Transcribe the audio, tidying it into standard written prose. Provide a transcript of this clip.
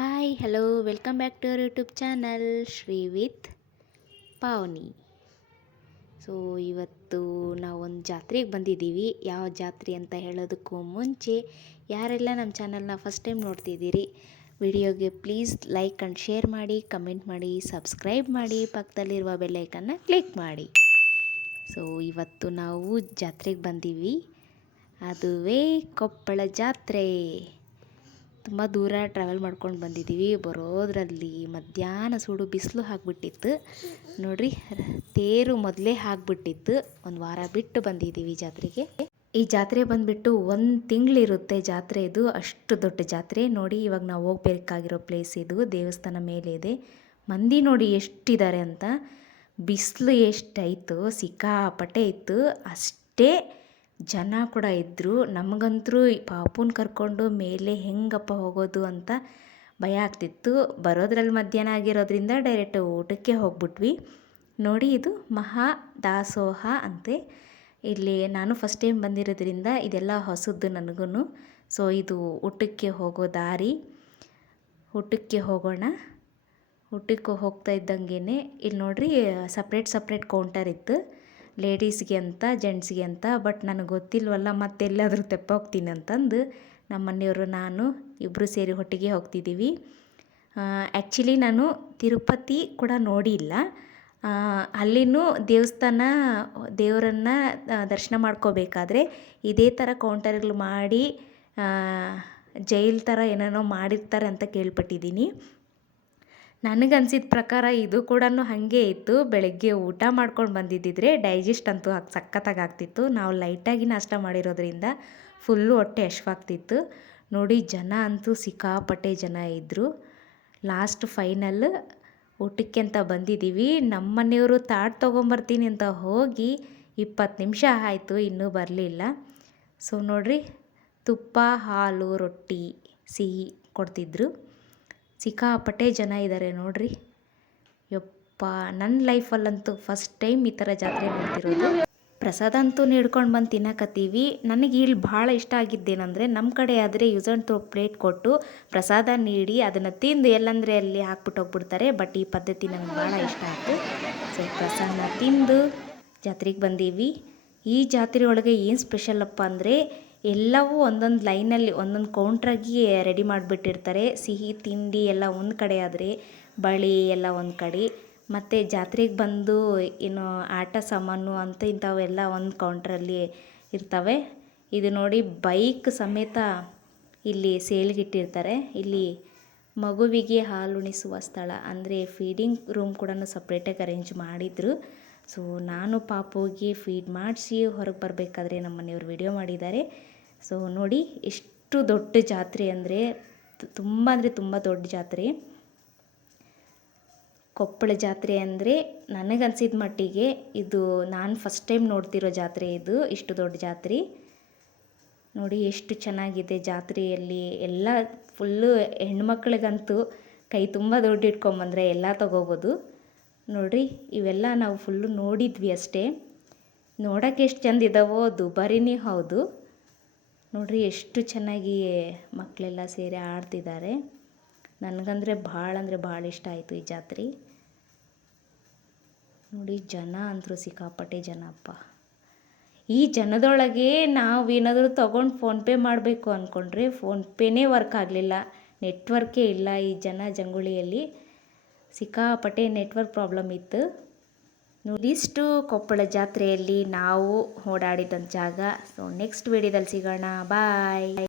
Hi hello welcome back to our YouTube channel Shri with Pavani. So ಇವತ್ತು ನಾವೊಂದು ಜಾತ್ರೆಗೆ ಬಂದಿದ್ದೀವಿ. ಯಾವ ಜಾತ್ರೆ ಅಂತ ಹೇಳೋದಕ್ಕೂ ಮುಂಚೆ ಯಾರೆಲ್ಲ ನಮ್ಮ ಚಾನಲ್ನ ಫಸ್ಟ್ ಟೈಮ್ ನೋಡ್ತಿದ್ದೀರಿ, ವಿಡಿಯೋಗೆ ಪ್ಲೀಸ್ ಲೈಕ್ ಆ್ಯಂಡ್ ಶೇರ್ ಮಾಡಿ, ಕಮೆಂಟ್ ಮಾಡಿ, ಸಬ್ಸ್ಕ್ರೈಬ್ ಮಾಡಿ, ಪಕ್ಕದಲ್ಲಿರುವ ಬೆಲ್ಲೈಕನ್ನ ಕ್ಲಿಕ್ ಮಾಡಿ. ಸೊ ಇವತ್ತು ನಾವು ಜಾತ್ರೆಗೆ ಬಂದೀವಿ, ಅದುವೇ ಕೊಪ್ಪಳ ಜಾತ್ರೆ. ತುಂಬ ದೂರ ಟ್ರಾವೆಲ್ ಮಾಡ್ಕೊಂಡು ಬಂದಿದ್ದೀವಿ. ಬರೋದ್ರಲ್ಲಿ ಮಧ್ಯಾಹ್ನ ಸುಡು ಬಿಸಿಲು ಹಾಕ್ಬಿಟ್ಟಿತ್ತು ನೋಡ್ರಿ. ತೇರು ಮೊದಲೇ ಹಾಕ್ಬಿಟ್ಟಿತ್ತು. ಒಂದು ವಾರ ಬಿಟ್ಟು ಬಂದಿದ್ದೀವಿ ಜಾತ್ರೆಗೆ. ಈ ಜಾತ್ರೆ ಬಂದುಬಿಟ್ಟು 1 ತಿಂಗಳಿರುತ್ತೆ ಜಾತ್ರೆ. ಇದು ಅಷ್ಟು ದೊಡ್ಡ ಜಾತ್ರೆ ನೋಡಿ. ಇವಾಗ ನಾವು ಹೋಗ್ಬೇಕಾಗಿರೋ ಪ್ಲೇಸ್ ಇದು. ದೇವಸ್ಥಾನ ಮೇಲೆ ಇದೆ. ಮಂದಿ ನೋಡಿ ಎಷ್ಟಿದ್ದಾರೆ ಅಂತ. ಬಿಸಿಲು ಎಷ್ಟಾಯಿತು, ಸಿಕ್ಕಾಪಟ್ಟೆ ಇತ್ತು. ಅಷ್ಟೇ ಜನ ಕೂಡ ಇದ್ದರು. ನಮಗಂತರೂ ಪಾಪುನ ಕರ್ಕೊಂಡು ಮೇಲೆ ಹೆಂಗಪ್ಪ ಹೋಗೋದು ಅಂತ ಭಯ ಆಗ್ತಿತ್ತು. ಬರೋದ್ರಲ್ಲಿ ಮಧ್ಯಾಹ್ನ ಆಗಿರೋದ್ರಿಂದ ಡೈರೆಕ್ಟ್ ಊಟಕ್ಕೆ ಹೋಗ್ಬಿಟ್ವಿ ನೋಡಿ. ಇದು ಮಹಾ ದಾಸೋಹ ಅಂತೆ. ಇಲ್ಲಿ ನಾನು ಫಸ್ಟ್ ಟೈಮ್ ಬಂದಿರೋದ್ರಿಂದ ಇದೆಲ್ಲ ಹೊಸದು ನನಗೂ. ಸೊ ಇದು ಊಟಕ್ಕೆ ಹೋಗೋ ದಾರಿ. ಊಟಕ್ಕೆ ಹೋಗೋಣ. ಊಟಕ್ಕೆ ಹೋಗ್ತಾ ಇದ್ದಂಗೆ ಇಲ್ಲಿ ನೋಡ್ರಿ, ಸಪ್ರೇಟ್ ಕೌಂಟರ್ ಇತ್ತು, ಲೇಡೀಸ್ಗೆ ಅಂತ ಜೆಂಟ್ಸ್ಗೆ ಅಂತ. ಬಟ್ ನನಗೆ ಗೊತ್ತಿಲ್ವಲ್ಲ, ಮತ್ತೆಲ್ಲಾದರೂ ತೆಪ್ಪೋಗ್ತೀನಿ ಅಂತಂದು ನಮ್ಮ ಮನೆಯವರು ನಾನು ಇಬ್ಬರು ಸೇರಿ ಒಟ್ಟಿಗೆ ಹೋಗ್ತಿದ್ದೀವಿ. ಆ್ಯಕ್ಚುಲಿ ನಾನು ತಿರುಪತಿ ಕೂಡ ನೋಡಿಲ್ಲ. ಅಲ್ಲಿನೂ ದೇವರನ್ನು ದರ್ಶನ ಮಾಡ್ಕೋಬೇಕಾದ್ರೆ ಇದೇ ಥರ ಕೌಂಟರ್ಗಳು ಮಾಡಿ ಜೈಲ್ ಥರ ಏನೇನೋ ಮಾಡಿರ್ತಾರೆ ಅಂತ ಕೇಳ್ಪಟ್ಟಿದ್ದೀನಿ. ನನಗನ್ಸಿದ ಪ್ರಕಾರ ಇದು ಕೂಡ ಹಾಗೆ ಇತ್ತು. ಬೆಳಗ್ಗೆ ಊಟ ಮಾಡ್ಕೊಂಡು ಬಂದಿದ್ದಿದ್ರೆ ಡೈಜೆಸ್ಟ್ ಅಂತೂ ಸಖತ್ತಾಗಿ ಆಗ್ತಿತ್ತು. ನಾವು ಲೈಟಾಗಿ ನಾಷ್ಟ ಮಾಡಿರೋದ್ರಿಂದ ಫುಲ್ಲು ಹೊಟ್ಟೆ ಹಶ್ವಾಗ್ತಿತ್ತು ನೋಡಿ. ಜನ ಅಂತೂ ಸಿಕ್ಕಾಪಟ್ಟೆ ಜನ ಇದ್ದರು. ಲಾಸ್ಟ್ ಫೈನಲ್ ಊಟಕ್ಕೆ ಅಂತ ಬಂದಿದ್ದೀವಿ. ನಮ್ಮ ಮನೆಯವರು ತಾಟ್ ತೊಗೊಂಬರ್ತೀನಿ ಅಂತ ಹೋಗಿ 20 ನಿಮಿಷ ಆಯಿತು, ಇನ್ನೂ ಬರಲಿಲ್ಲ. ಸೊ ನೋಡಿರಿ, ತುಪ್ಪ, ಹಾಲು, ರೊಟ್ಟಿ, ಸಿಹಿ ಕೊಡ್ತಿದ್ರು. ಸಿಕ್ಕಾಪಟ್ಟೆ ಜನ ಇದ್ದಾರೆ ನೋಡ್ರಿ. ಯಪ್ಪ, ನನ್ನ ಲೈಫಲ್ಲಂತೂ ಫಸ್ಟ್ ಟೈಮ್ ಈ ಥರ ಜಾತ್ರೆ ನೋಡ್ತಿರೋದು. ಪ್ರಸಾದ ಅಂತೂ ನೀಡ್ಕೊಂಡು ಬಂದು ತಿನ್ನಕತ್ತೀವಿ. ನನಗೆ ಇಲ್ಲಿ ಭಾಳ ಇಷ್ಟ ಆಗಿದ್ದೇನೆಂದರೆ, ನಮ್ಮ ಕಡೆ ಆದರೆ ಯೂಸ್ ಆ್ಯಂಡ್ ಥ್ರೋ ಪ್ಲೇಟ್ ಕೊಟ್ಟು ಪ್ರಸಾದ ನೀಡಿ ಅದನ್ನು ತಿಂದು ಎಲ್ಲಂದರೆ ಅಲ್ಲಿ ಹಾಕ್ಬಿಟ್ಟು ಹೋಗ್ಬಿಡ್ತಾರೆ. ಬಟ್ ಈ ಪದ್ಧತಿ ನನಗೆ ಭಾಳ ಇಷ್ಟ ಆಯಿತು. ಸೊ ಪ್ರಸಾದನ ತಿಂದು ಜಾತ್ರೆಗೆ ಬಂದೀವಿ. ಈ ಜಾತ್ರೆ ಒಳಗೆ ಏನು ಸ್ಪೆಷಲಪ್ಪ ಅಂದರೆ, ಎಲ್ಲವೂ ಒಂದೊಂದು ಲೈನಲ್ಲಿ ಒಂದೊಂದು ಕೌಂಟ್ರಾಗಿ ರೆಡಿ ಮಾಡಿಬಿಟ್ಟಿರ್ತಾರೆ. ಸಿಹಿ ತಿಂಡಿ ಎಲ್ಲ ಒಂದು ಕಡೆ ಆದರೆ ಬಳಿ ಎಲ್ಲ ಒಂದು ಕಡೆ, ಮತ್ತು ಜಾತ್ರೆಗೆ ಬಂದು ಏನು ಆಟ ಸಾಮಾನು ಅಂತ ಇಂಥವೆಲ್ಲ ಒಂದು ಕೌಂಟ್ರಲ್ಲಿ ಇರ್ತವೆ. ಇದು ನೋಡಿ, ಬೈಕ್ ಸಮೇತ ಇಲ್ಲಿ ಸೇಲ್ಗಿಟ್ಟಿರ್ತಾರೆ. ಇಲ್ಲಿ ಮಗುವಿಗೆ ಹಾಲುಣಿಸುವ ಸ್ಥಳ ಅಂದರೆ ಫೀಡಿಂಗ್ ರೂಮ್ ಕೂಡ ಸಪ್ರೇಟಾಗಿ ಅರೇಂಜ್ ಮಾಡಿದರು. ಸೊ ನಾನು ಪಾಪುಗೆ ಫೀಡ್ ಮಾಡಿಸಿ ಹೊರಗೆ ಬರಬೇಕಾದ್ರೆ ನಮ್ಮ ಮನೆಯವರು ವಿಡಿಯೋ ಮಾಡಿದ್ದಾರೆ. ಸೊ ನೋಡಿ, ಎಷ್ಟು ದೊಡ್ಡ ಜಾತ್ರೆ ಅಂದರೆ ತುಂಬ ದೊಡ್ಡ ಜಾತ್ರೆ. ಕೊಪ್ಪಳ ಜಾತ್ರೆ ಅಂದರೆ ನನಗನ್ಸಿದ ಮಟ್ಟಿಗೆ ಇದು ನಾನು ಫಸ್ಟ್ ಟೈಮ್ ನೋಡ್ತಿರೋ ಜಾತ್ರೆ ಇದು. ಇಷ್ಟು ದೊಡ್ಡ ಜಾತ್ರೆ ನೋಡಿ, ಎಷ್ಟು ಚೆನ್ನಾಗಿದೆ ಜಾತ್ರೆಯಲ್ಲಿ. ಎಲ್ಲ ಫುಲ್ಲು ಹೆಣ್ಮಕ್ಳಿಗಂತೂ ಕೈ ತುಂಬ ದುಡ್ಡು ಇಟ್ಕೊಂಬಂದರೆ ಎಲ್ಲ ತೊಗೋಬೋದು ನೋಡಿರಿ. ಇವೆಲ್ಲ ನಾವು ಫುಲ್ಲು ನೋಡಿದ್ವಿ ಅಷ್ಟೇ. ನೋಡೋಕ್ಕೆ ಎಷ್ಟು ಚೆಂದ ಇದ್ದಾವೋ, ದುಬಾರಿನೇ ಹೌದು ನೋಡಿರಿ. ಎಷ್ಟು ಚೆನ್ನಾಗಿ ಮಕ್ಕಳೆಲ್ಲ ಸೇರಿ ಆಡ್ತಿದ್ದಾರೆ. ನನಗಂದರೆ ಭಾಳ ಇಷ್ಟ ಆಯಿತು ಈ ಜಾತ್ರೆ ನೋಡಿ. ಜನ ಅಂತರೂ ಸಿಕ್ಕಾಪಟ್ಟೆ ಜನಪ್ಪ. ಈ ಜನದೊಳಗೆ ನಾವೇನಾದರೂ ತೊಗೊಂಡು ಫೋನ್ಪೇ ಮಾಡಬೇಕು ಅಂದ್ಕೊಂಡ್ರೆ ಫೋನ್ಪೇನೇ ವರ್ಕ್ ಆಗಲಿಲ್ಲ. ನೆಟ್ವರ್ಕೇ ಇಲ್ಲ ಈ ಜಂಗುಳಿಯಲ್ಲಿ. ಸಿಕ್ಕಾಪಟ್ಟೆ ನೆಟ್ವರ್ಕ್ ಪ್ರಾಬ್ಲಮ್ ಇತ್ತು ನೋಡಿ. ಇಷ್ಟು ಕೊಪ್ಪಳ ಜಾತ್ರೆಯಲ್ಲಿ ನಾವು ಓಡಾಡಿದಂಥ ಜಾಗ. ಸೊ ನೆಕ್ಸ್ಟ್ ವಿಡಿಯೋದಲ್ಲಿ ಸಿಗೋಣ. ಬಾಯ್.